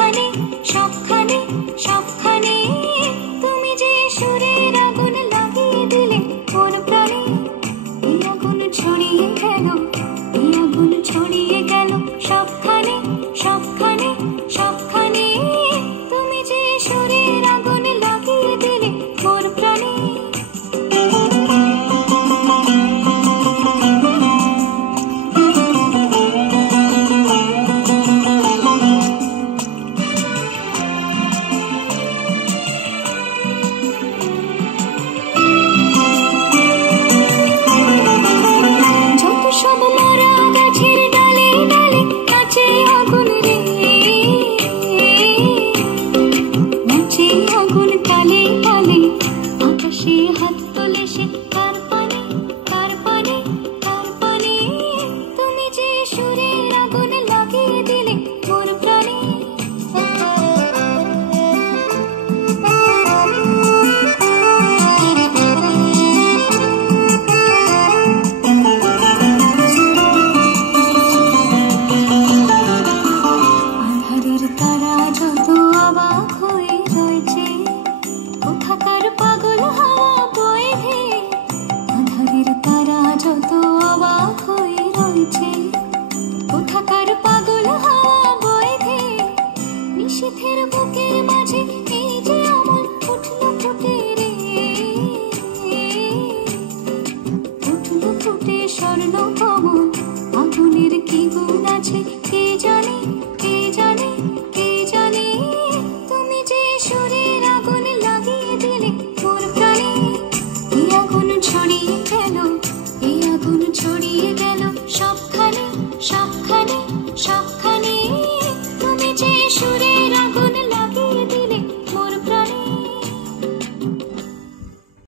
সবখানে সবখানে সবখানে তুমি যে সুরের আগুন লাগিয়ে দিলে ওর প্রাণে। এই আগুন ছড়িয়ে গেল, এই আগুন ছড়িয়ে গেল সবখানে সবখানে সবখানে তুমি যে সুরের আগুন লাগিয়ে দিলে ওর প্রাণে। স্বর্ণ